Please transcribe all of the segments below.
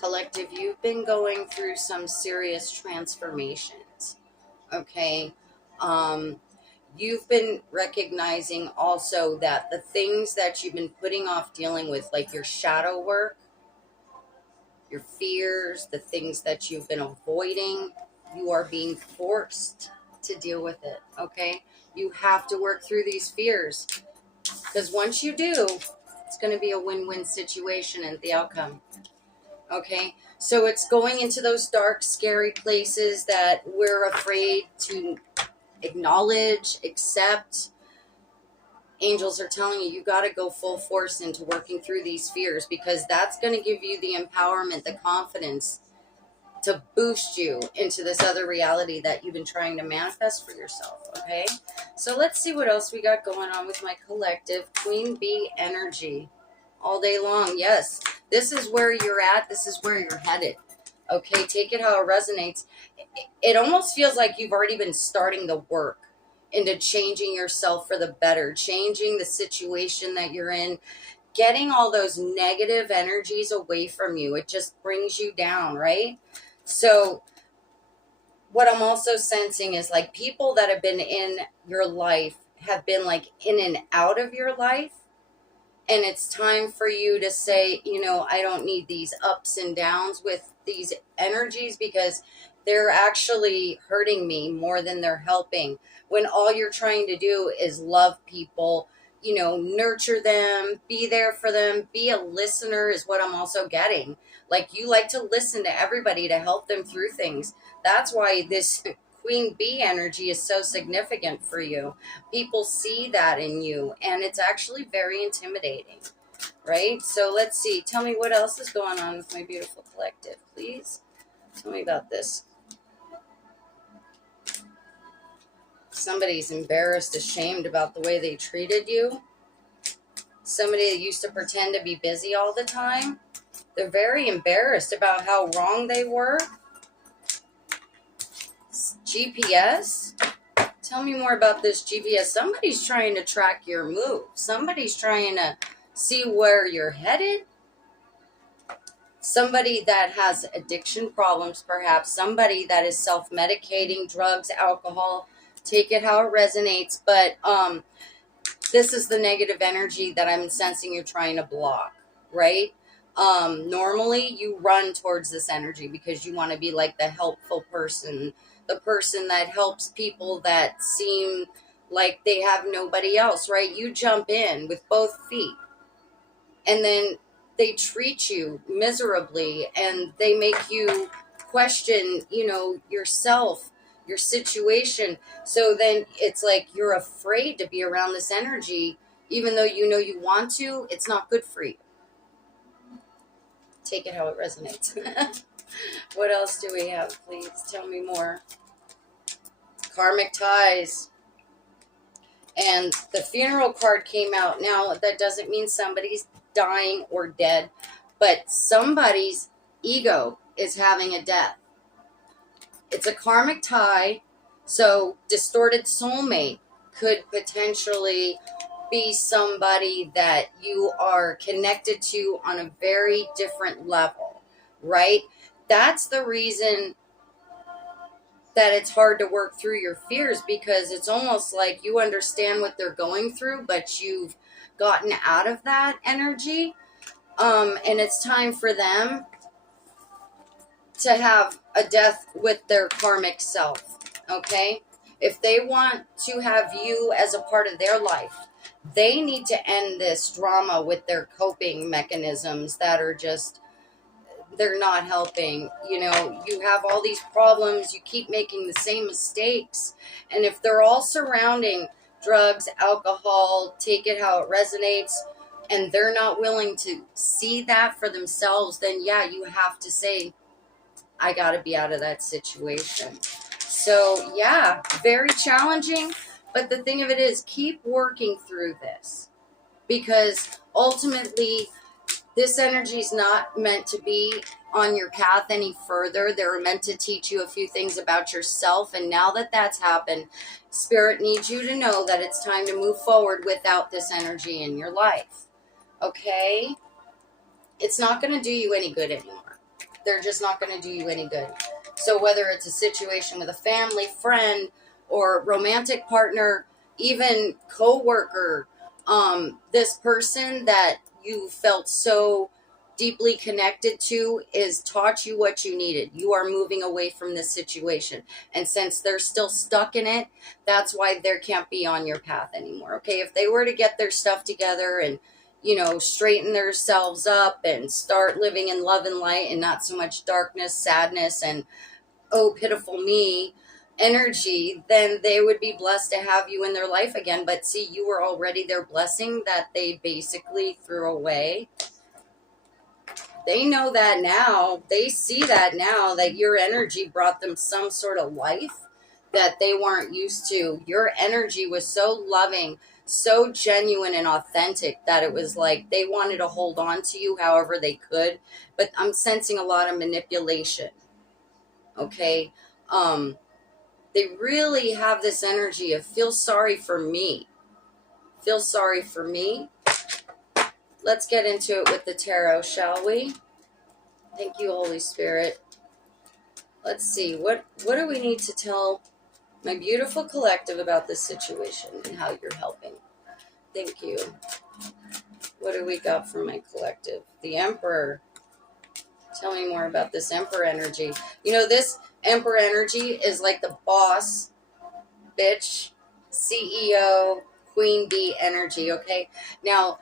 Collective, you've been going through some serious transformations, okay? You've been recognizing also that the things that you've been putting off dealing with, like your shadow work, your fears, the things that you've been avoiding, you are being forced to deal with it, okay? You have to work through these fears, because once you do, it's going to be a win-win situation and the outcome. Okay, so it's going into those dark, scary places that we're afraid to acknowledge, accept. Angels are telling you, you got to go full force into working through these fears, because that's going to give you the empowerment, the confidence to boost you into this other reality that you've been trying to manifest for yourself. Okay, so let's see what else we got going on with my collective. Queen Bee energy all day long. Yes, this is where you're at. This is where you're headed. Okay, take it how it resonates. It almost feels like you've already been starting the work into changing yourself for the better, changing the situation that you're in, getting all those negative energies away from you. It just brings you down, right? So what I'm also sensing is like people that have been in your life have been like in and out of your life. And it's time for you to say, you know, I don't need these ups and downs with these energies, because they're actually hurting me more than they're helping. When all you're trying to do is love people, you know, nurture them, be there for them, be a listener is what I'm also getting. Like, you like to listen to everybody to help them through things. That's why this Queen Bee energy is so significant for you. People see that in you, and it's actually very intimidating, right? So let's see. Tell me what else is going on with my beautiful collective, please. Tell me about this. Somebody's embarrassed, ashamed about the way they treated you. Somebody that used to pretend to be busy all the time. They're very embarrassed about how wrong they were. GPS? Tell me more about this GPS. Somebody's trying to track your move. Somebody's trying to see where you're headed. Somebody that has addiction problems, perhaps. Somebody that is self-medicating, drugs, alcohol. Take it how it resonates. But this is the negative energy that I'm sensing you're trying to block, right? Normally you run towards this energy because you want to be like the helpful person, the person that helps people that seem like they have nobody else, right? You jump in with both feet, and then they treat you miserably, and they make you question, you know, yourself, your situation. So then it's like you're afraid to be around this energy, even though you know you want to. It's not good for you. Take it how it resonates. What else do we have, please? Tell me more. Karmic Ties. And the funeral card came out. Now, that doesn't mean somebody's dying or dead, but somebody's ego is having a death. It's a karmic tie, so distorted soulmate could potentially be somebody that you are connected to on a very different level, right? That's the reason that it's hard to work through your fears, because it's almost like you understand what they're going through, but you've gotten out of that energy. And it's time for them to have a death with their karmic self, okay? If they want to have you as a part of their life, they need to end this drama with their coping mechanisms that are just, they're not helping. You know, you have all these problems, you keep making the same mistakes, and if they're all surrounding drugs, alcohol, take it how it resonates, and they're not willing to see that for themselves, then yeah, you have to say, I got to be out of that situation. So yeah, very challenging, but the thing of it is, keep working through this, because ultimately this energy is not meant to be on your path any further. They're meant to teach you a few things about yourself. And now that that's happened, Spirit needs you to know that it's time to move forward without this energy in your life. Okay? It's not going to do you any good anymore. they're just not going to do you any good. So whether it's a situation with a family, friend, or romantic partner, even co-worker, this person that you felt so deeply connected to is taught you what you needed. You are moving away from this situation. And since they're still stuck in it, that's why they can't be on your path anymore. Okay, if they were to get their stuff together and, you know, straighten themselves up and start living in love and light and not so much darkness, sadness, and oh, pitiful me energy, then they would be blessed to have you in their life again. But see, you were already their blessing that they basically threw away. They know that now. They see that now, that your energy brought them some sort of life that they weren't used to. Your energy was so loving, so genuine and authentic that it was like they wanted to hold on to you however they could. But I'm sensing a lot of manipulation. Okay? They really have this energy of feel sorry for me. Feel sorry for me. Let's get into it with the tarot, shall we? Thank you, Holy Spirit. Let's see. What do we need to tell my beautiful collective about this situation and how you're helping? Thank you. What do we got for my collective? The Emperor. Tell me more about this Emperor energy. You know, this Emperor energy is like the boss, bitch, CEO, queen bee energy, okay? Now,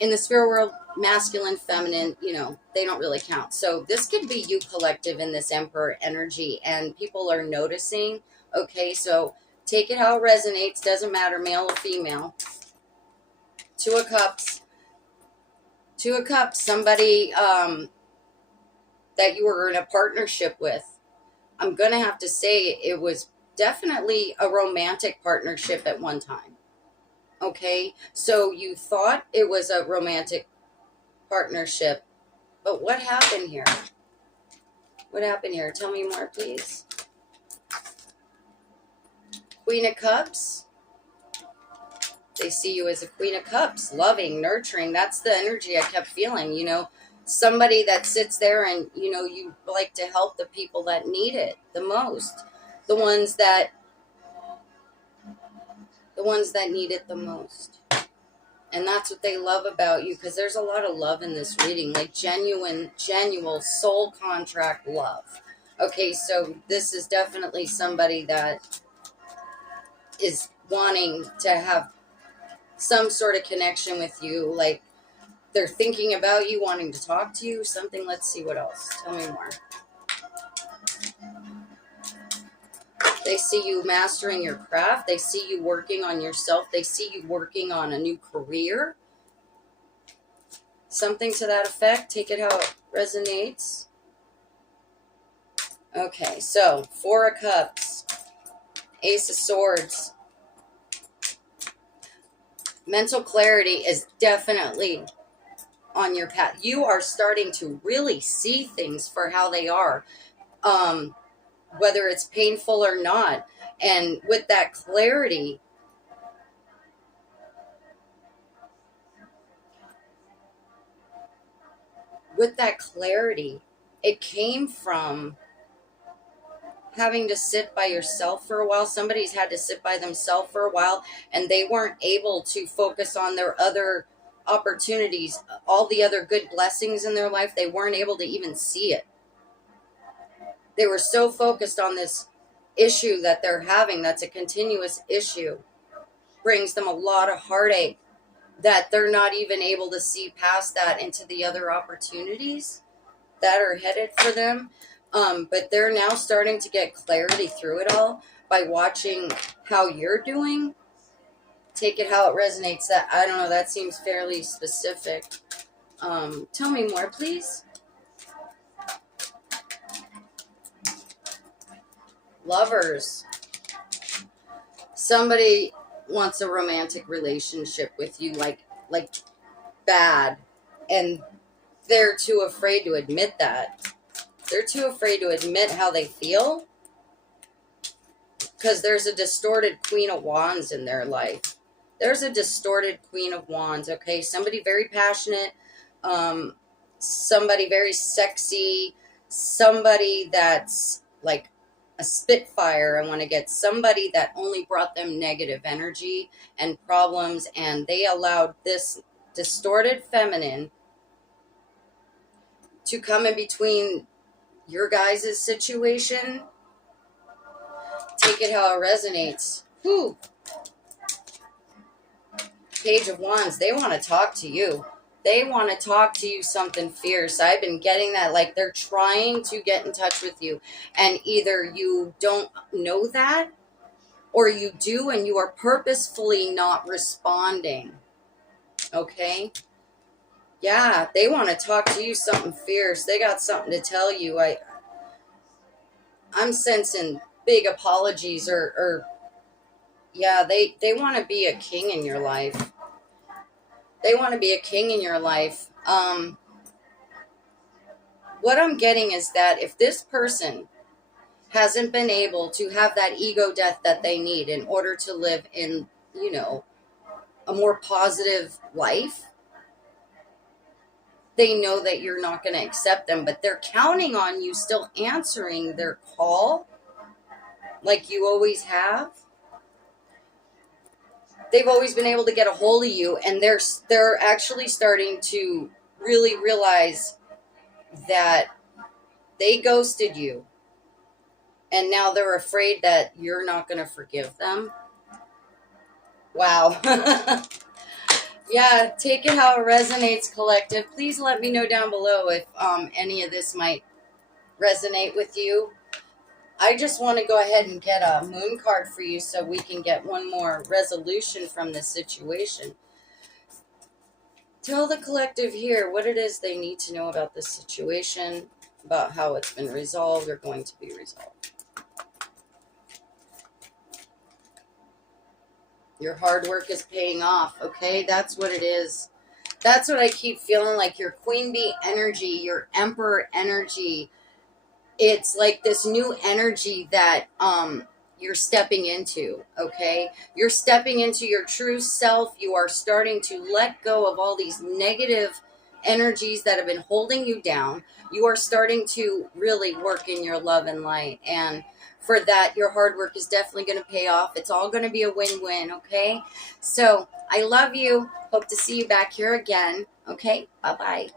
in the spirit world, masculine, feminine, you know, they don't really count. So this could be you collective in this Emperor energy, and people are noticing, okay? So take it how it resonates. Doesn't matter, male or female. Two of Cups. Two of Cups, somebody that you were in a partnership with. I'm going to have to say it was definitely a romantic partnership at one time. Okay, so you thought it was a romantic partnership, but what happened here? What happened here? Tell me more, please. Queen of Cups. They see you as a Queen of Cups, loving, nurturing. That's the energy I kept feeling, you know. Somebody that sits there and, you know, you like to help the people that need it the most. The ones that need it the most. And that's what they love about you, because there's a lot of love in this reading, like genuine soul contract love. Okay, so this is definitely somebody that is wanting to have some sort of connection with you, like they're thinking about you, wanting to talk to you, something. Let's see what else. Tell me more. They see you mastering your craft. They see you working on yourself. They see you working on a new career. Something to that effect. Take it how it resonates. Okay, so Four of Cups. Ace of Swords. Mental clarity is definitely on your path. You are starting to really see things for how they are, whether it's painful or not. And with that clarity, it came from having to sit by yourself for a while. Somebody's had to sit by themselves for a while, and they weren't able to focus on their other opportunities, all the other good blessings in their life. They weren't able to even see it. They were so focused on this issue that they're having, that's a continuous issue, brings them a lot of heartache, that they're not even able to see past that into the other opportunities that are headed for them. But they're now starting to get clarity through it all by watching how you're doing. Take it how it resonates. That, I don't know, that seems fairly specific. Tell me more, please. Lovers. Somebody wants a romantic relationship with you, like bad, and they're too afraid to admit that. They're too afraid to admit how they feel, because there's a distorted Queen of Wands in their life. There's a distorted Queen of Wands, okay? Somebody very passionate, somebody very sexy, somebody that's like a spitfire. I want to get somebody that only brought them negative energy and problems, and they allowed this distorted feminine to come in between your guys' situation. Take it how it resonates. Whew. Page of Wands, they want to talk to you. They want to talk to you something fierce. I've been getting that, like they're trying to get in touch with you. And either you don't know that, or you do and you are purposefully not responding. Okay? Yeah, they want to talk to you something fierce. They got something to tell you. I'm sensing big apologies or yeah, they want to be a king in your life. They want to be a king in your life. What I'm getting is that if this person hasn't been able to have that ego death that they need in order to live in, you know, a more positive life, they know that you're not going to accept them, but they're counting on you still answering their call like you always have. They've always been able to get a hold of you, and they're actually starting to really realize that they ghosted you, and now they're afraid that you're not going to forgive them. Wow. Yeah, take it how it resonates, collective. Please let me know down below if any of this might resonate with you. I just want to go ahead and get a moon card for you so we can get one more resolution from this situation. Tell the collective here what it is they need to know about this situation, about how it's been resolved or going to be resolved. Your hard work is paying off, okay? That's what it is. That's what I keep feeling like. Your Queen Bee energy, your Emperor energy. It's like this new energy that you're stepping into, okay? You're stepping into your true self. You are starting to let go of all these negative energies that have been holding you down. You are starting to really work in your love and light. And for that, your hard work is definitely going to pay off. It's all going to be a win-win, okay? So I love you. Hope to see you back here again. Okay? Bye-bye.